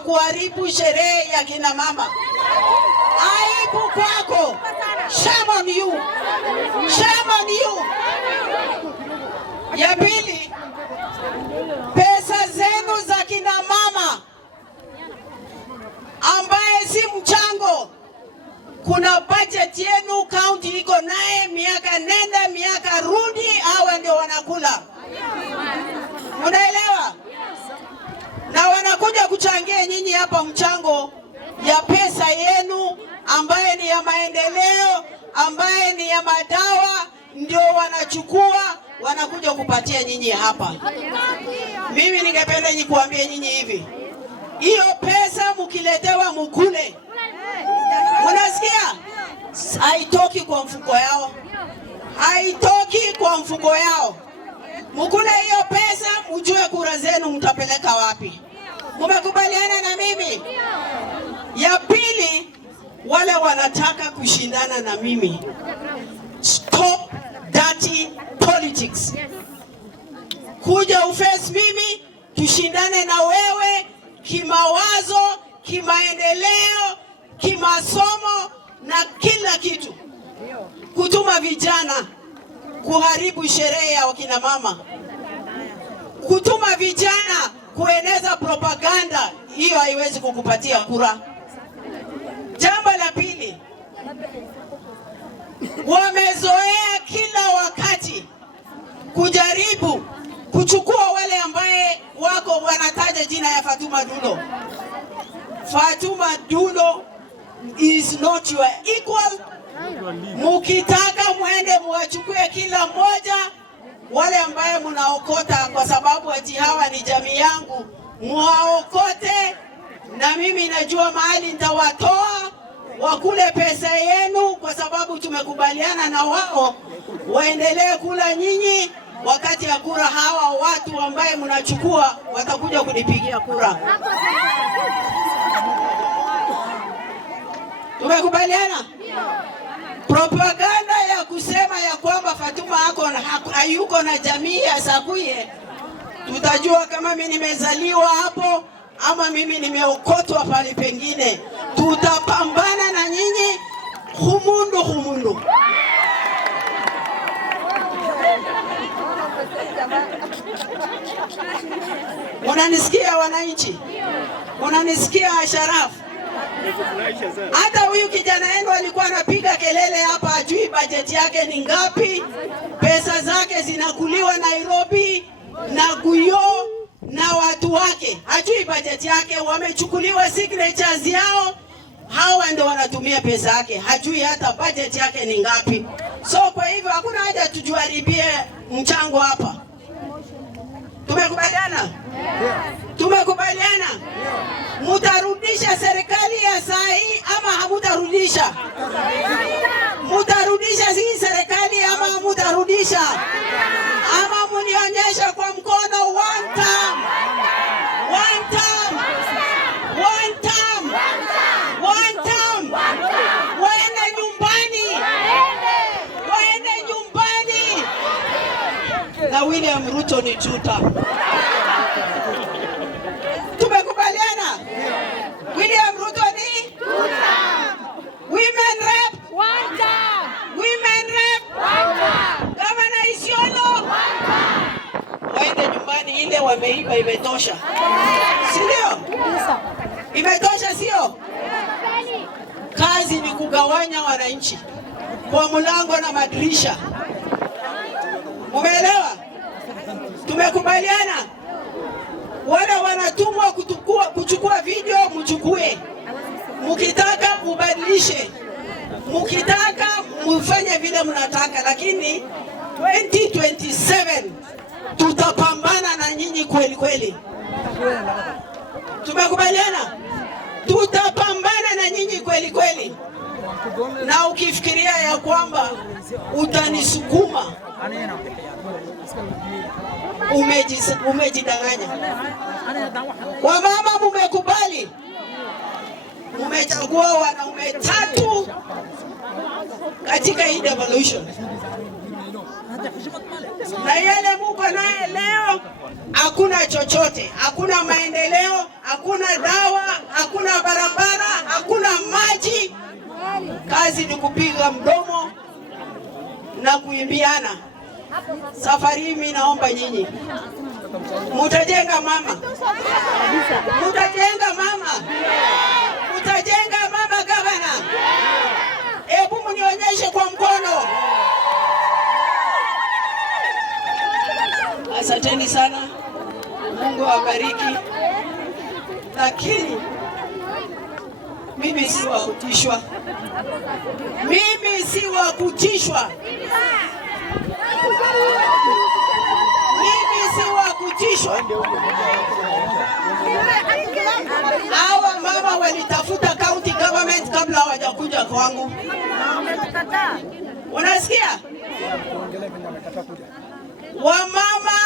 kwa kuharibu sherehe ya kina mama. Aibu kwako. Shame on you. Shame on you. Ya pili, pesa zenu za kina mama ambaye si mchango. Kuna budget yenu county iko naye, miaka nenda miaka rudi, hawa ndio wanakula. Unaelewa? Na wanakuja kuchangia nyinyi hapa mchango ya pesa yenu ambaye ni ya maendeleo, ambaye ni ya madawa, ndio wanachukua wanakuja kupatia nyinyi hapa. Mimi ningependa nikuambie nyinyi hivi, hiyo pesa mkiletewa mkule. Unasikia? Haitoki kwa mfuko yao. Haitoki kwa mfuko yao. Mkule hiyo pesa, ujue kura zenu mtapeleka wapi. Mmekubaliana na mimi? Ya pili, wale wanataka kushindana na mimi, stop dirty politics. Kuja uface mimi, tushindane na wewe kimawazo, kimaendeleo, kimasomo na kila kitu. Kutuma vijana kuharibu sherehe ya wakina mama, kutuma vijana kueneza propaganda, hiyo haiwezi kukupatia kura. Jambo la pili, wamezoea kila wakati kujaribu kuchukua wale ambaye wako wanataja jina ya Fatuma Dulo. Fatuma Dulo is not your equal. Mukitaka mwende muwachukue kila mmoja, wale ambaye munaokota kwa sababu ati hawa ni jamii yangu, muwaokote, na mimi najua mahali nitawatoa wakule pesa yenu, kwa sababu tumekubaliana na wao waendelee kula nyinyi. Wakati ya kura, hawa watu ambaye mnachukua watakuja kunipigia kura. Tumekubaliana? Propaganda ya kusema ya kwamba Fatuma hayuko na jamii ya Sakuye, tutajua kama mimi nimezaliwa hapo ama mimi nimeokotwa pale pengine. Tutapambana na nyinyi humundu. Unanisikia wananchi? Unanisikia Sharaf? Hata huyu kijana wenu alikuwa anapiga kelele hapa, ajui bajeti yake ni ngapi, pesa zake zinakuliwa Nairobi na Guyo na watu wake, hajui bajeti yake, wamechukuliwa signatures yao, hawa ndio wanatumia pesa yake, hajui hata bajeti yake ni ngapi. So kwa hivyo hakuna haja tujuaribie mchango hapa. Tumekubaliana? Tumekubaliana? Mutarudisha serikali ya saa hii ama hamutarudisha? Mutarudisha hii serikali ama hamutarudisha? Ama munionyesha kwa mkono one term? One term? One term? One term? Waende nyumbani. Waende nyumbani. Na William Ruto ni tuta. Tumekubaliana? William Ruto ni tuta. Women rep one term. Women rep one term. Gavana Isiolo one term. Waende nyumbani, ile wameiba imetosha. Sio? Imetosha sio? Kazi ni kugawanya wananchi kwa mlango na madirisha. Umeelewa? Tumekubaliana? Wale wanatumwa kuchukua video, mchukue. Mukitaka mubadilishe, mukitaka mufanye vile mnataka, lakini 2027 tutapambana na nyinyi kweli kweli. Tumekubaliana? Tutapambana na nyinyi kweli kweli. Na ukifikiria ya kwamba utanisukuma, umejidanganya. Wamama mumekubali, mumechagua wanaume 3 katika hii devolution, na yale muko naye leo hakuna chochote, hakuna maendeleo, hakuna dawa, kazi ni kupiga mdomo na kuimbiana. Safari hii mimi naomba nyinyi mutajenga mama, mutajenga mama, mutajenga mama gavana. Hebu mnionyeshe kwa mkono. Asanteni sana, Mungu awabariki. Lakini mimi si wa kutishwa, mimi si wa kutishwa, mimi si wa kutishwa. Hawa mama walitafuta county government kabla hawajakuja kwangu. Unasikia? Wamama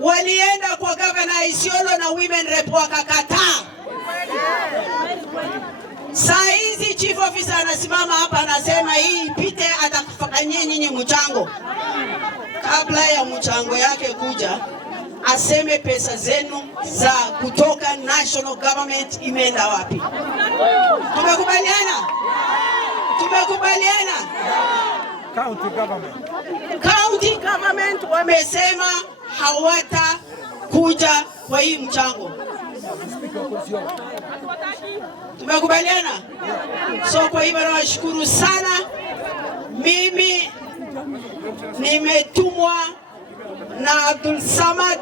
walienda kwa Governor Isiolo na women rep wakakataa. Saa hizi chief officer anasimama hapa anasema hii ipite, atakufanyia nyinyi mchango. Kabla ya mchango yake kuja, aseme pesa zenu za kutoka national government imeenda wapi. Tumekubaliana? Tumekubaliana? County government wamesema hawatakuja kwa hii mchango. Tumekubaliana? So kwa hivyo nawashukuru sana. Mimi nimetumwa na Abdul Samad